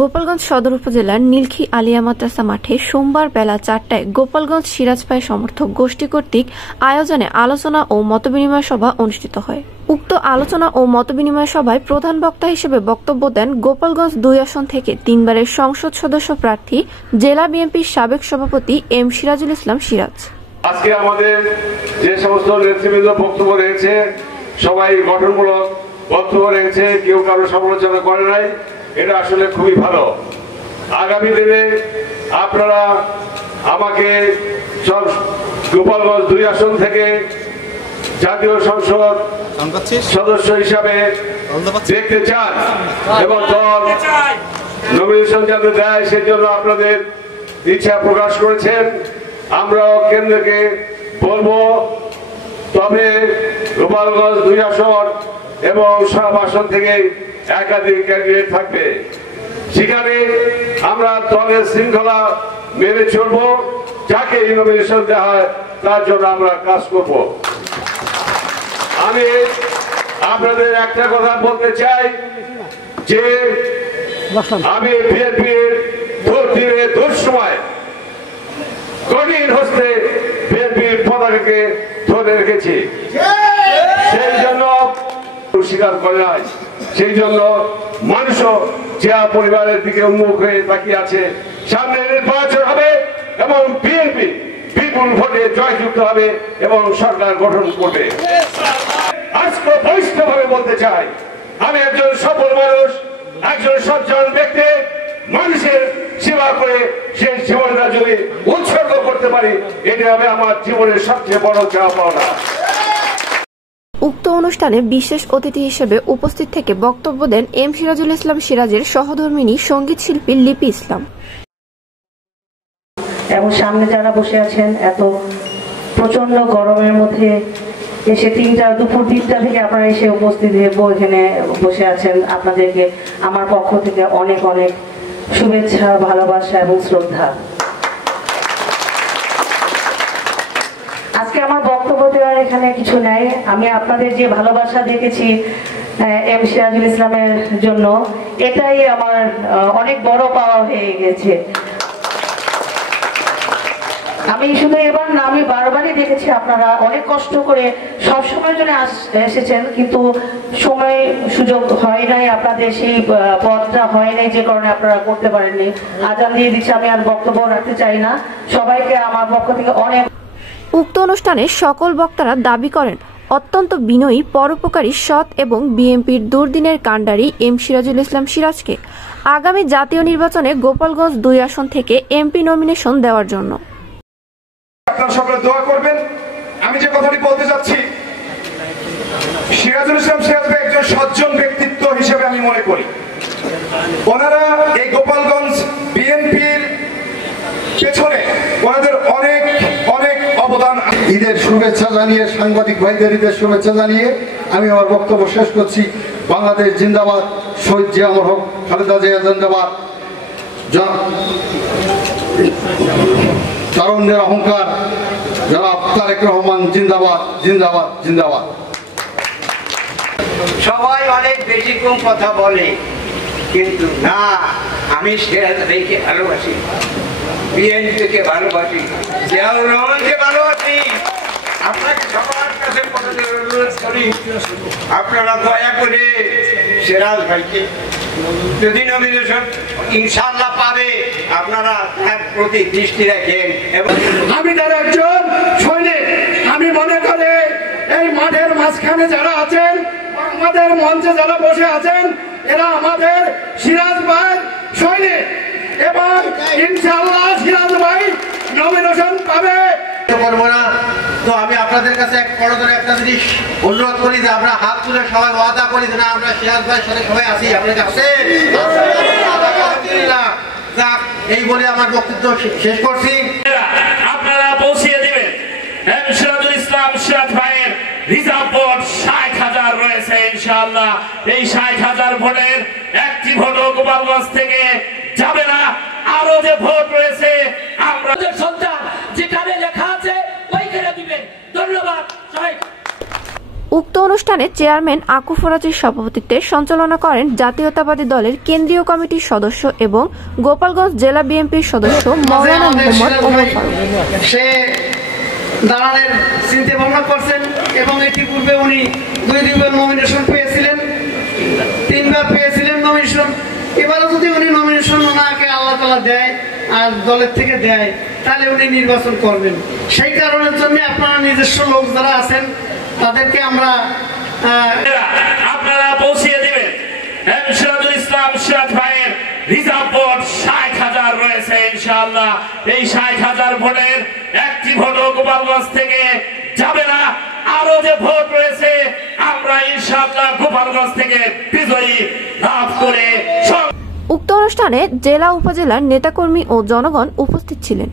গোপালগঞ্জ সদর উপজেলার নীলক্ষী আলিয়া মাদ্রাসা মাঠে সোমবার বেলা 4টায় গোপালগঞ্জ সিরাজ ভাই সমর্থক গোষ্ঠী কর্তৃক আয়োজনে আলোচনা ও মতবিনিময় সভা অনুষ্ঠিত হয়। উক্ত আলোচনা ও মতবিনিময় সভায় প্রধান বক্তা হিসেবে বক্তব্য দেন গোপালগঞ্জ 2 আসন থেকে 3 বারের সংসদ সদস্য প্রার্থী জেলা বিএনপির সাবেক সভাপতি এম সিরাজুল ইসলাম সিরাজ। আজকে আমাদের যে সমস্ত নেতৃবৃন্দ বক্তব্য রেখেছে সবাই গঠনমূলক বক্তব্য রেখেছে, কেউ কারো সমালোচনা করে নাই, এটা আসলে খুবই ভালো। আগামী দিনে আপনারা আমাকে সব গোপালগঞ্জ 2 আসন থেকে জাতীয় সংসদ সদস্য হিসাবে দেখতে চান এবং দল নমিনেশন যাতে দেয় সেই জন্য আপনাদের ইচ্ছা প্রকাশ করেছেন। আমরাও কেন্দ্রকে বলবো, তবে গোপালগঞ্জ 2 আসন এবং সব আসন থেকে একাধিক ক্যান্ডিডেট থাকবে। সেখানে আমরা দলের শৃঙ্খলা মেনে চলবো, যাকে নমিনেশন দেওয়া হয় তার জন্য আমরা কাজ করব। আমি আপনাদের একটা কথা বলতে চাই যে আমি বিএনপির দুঃসময় কঠিন হস্তে বিএনপির পতাকাকে ধরে রেখেছি, সেই জন্য স্বীকার করে নাই। সেই জন্য মানুষও জিয়া পরিবারের দিকে উন্মুখ হয়ে তাকিয়ে আছে। সামনে নির্বাচন হবে এবং বিএনপি বিপুল ভোটে জয়যুক্ত হবে এবং সরকার গঠন করবে। আজকে বৈষ্ণভাবে বলতে চাই, আমি একজন সফল মানুষ, একজন সজ্জন ব্যক্তি, মানুষের সেবা করে সেই জীবনটা যদি উৎসর্গ করতে পারি, এটা হবে আমার জীবনের সবচেয়ে বড় চাওয়া পাওনা। উক্ত অনুষ্ঠানে বিশেষ অতিথি হিসেবে উপস্থিত থেকে বক্তব্য দেন এম সিরাজুল ইসলাম সিরাজের সহধর্মিণী সঙ্গীত শিল্পী লিপি ইসলাম। এবং সামনে যারা বসে আছেন, এত প্রচন্ড গরমের মধ্যে এসে দুপুর 3টা থেকে আপনারা এসে উপস্থিত হয়ে এখানে বসে আছেন, আপনাদেরকে আমার পক্ষ থেকে অনেক অনেক শুভেচ্ছা, ভালোবাসা এবং শ্রদ্ধা। আজকে আমার বক্তব্য দেওয়ার এখানে কিছু নাই। আমি আপনাদের যে ভালোবাসা দেখেছি এম সিরাজুল ইসলামের জন্য, এটাই আমার অনেক বড় পাওয়া হয়ে গেছে। আমি শুধু এবার না, আমি বারবারই দেখেছি আপনারা অনেক কষ্ট করে সবসময়ের জন্য এসেছেন, কিন্তু সময় সুযোগ হয় নাই, আপনাদের সেই পথটা হয় নাই, যে কারণে আপনারা করতে পারেননি। আজান দিয়ে দিচ্ছি, আমি আর বক্তব্য রাখতে চাই না। সবাইকে আমার পক্ষ থেকে অনেক। উক্ত অনুষ্ঠানে সকল বক্তারা দাবি করেন অত্যন্ত বিনয়ী, পরোপকারী, সৎ এবং বিএনপির দুর্দিনের কাণ্ডারি এম সিরাজুল ইসলাম সিরাজকে আগামী জাতীয় নির্বাচনে গোপালগঞ্জ 2 আসন থেকে এমপি নমিনেশন দেওয়ার জন্য। আপনারা সকলে দোয়া করবেন। আমি যে কথাটি বলতে যাচ্ছি, সিরাজুল ইসলাম সিরাজ ভাই একজন সজ্জন ব্যক্তিত্ব হিসেবে আমি মনে করি। ওনারা এই গোপালগঞ্জ বিএনপির পেছনে ওনাদের অনেক অনেক অবদান। ঈদের শুভেচ্ছা জানিয়ে, সাংবাদিক ভাইদের ঈদের শুভেচ্ছা জানিয়ে আমি আমার বক্তব্য শেষ করছি। বাংলাদেশ জিন্দাবাদ, শহীদ জিয়া অমর হোক, খালেদা জিয়া জিন্দাবাদ, তারুণ্যের অহংকার জনাব তারেক রহমান জিন্দাবাদ, জিন্দাবাদ, জিন্দাবাদ। সবাই অনেক বেশি কম কথা বলে, কিন্তু না, আমি সিরাজ ভাইকে ভালোবাসি, বিএনপিকে ভালোবাসি, জিয়াউর রহমানকে ভালোবাসি। আপনাকে সবার কাছে অনুরোধ করি, আপনারা দয়া করে সিরাজ ভাইকে যদি নমিনেশন ইনশাআল্লাহ পাবে, আপনারা তার প্রতি দৃষ্টি রাখেন। এবং আমি তার একজন সৈনিক। আমি মনে করি এই মাঠের মাঝখানে যারা আছেন, আমাদের মঞ্চে যারা বসে আছেন, এরা আমাদের সিরাজ ভাই সৈনিক, এবং ইনশাআল্লাহ সিরাজ ভাই নমিনেশন পাবে। করবো না, তো আমি আপনাদের কাছে একটা জিনিস অনুরোধ করি যে আমরা হাত তুলে সবাই ওয়াদা করি যে না, আমরা সিরাজ ভাইয়ের সাথে সবাই আছি। আপনাদের কাছে এই বলে আমার বক্তব্য শেষ করছি। আপনারা পৌঁছিয়ে দিবেন এম সিরাজুল ইসলাম সিরাজ ভাইয়ের রিজার্ভ ভোট 60,000 রয়েছে ইনশাআল্লাহ। এই 60,000 ভোটের একটি ভোটও গোপালগঞ্জ থেকে যাবে না। আরো যে ভোট রয়েছে, আমরা সন্তান যেখানে লেখা আছে ওইখানে দিবেন। ধন্যবাদ। উক্ত অনুষ্ঠানে চেয়ারম্যান আকু ফরাজির সভাপতিত্বে সঞ্চালনা করেন জাতীয়তাবাদী দলের কেন্দ্রীয় কমিটির সদস্য এবং গোপালগঞ্জ জেলা বিএনপির সদস্য মাওলানা মোহাম্মদ ওমর ফারুক। সে দাঁড়ানোর চিন্তা ভাবনা করছেন এবং এটি পূর্বে উনি দুইবার নমিনেশন পেয়েছিলেন, 3বার পেয়েছিলেন নমিনেশন। এবারও যদি উনি নমিনেশন ওনাকে আল্লাহ তাআলা দেয় আর দলের থেকে দেয় তাহলে উনি নির্বাচন করবেন। সেই কারণের জন্য আপনারা নিজস্ব লোক যারা আছেন তাদেরকে আমরা আপনারা পৌঁছিয়ে দিবেন। সিরাজুল ইসলাম সিরাজ ভাইয়ের রিজার্ভ ভোট 60,000 রয়েছে ইনশাআল্লাহ। এই 60,000 ভোটের একটি ভোটও গোপালগঞ্জ থেকে যাবে না। আরো যে ভোট রয়েছে আমরা ইনশাআল্লাহ গোপালগঞ্জ থেকে বিজয়ী লাভ করে। উক্ত অনুষ্ঠানে জেলা উপজেলার নেতাকর্মী ও জনগণ উপস্থিত ছিলেন।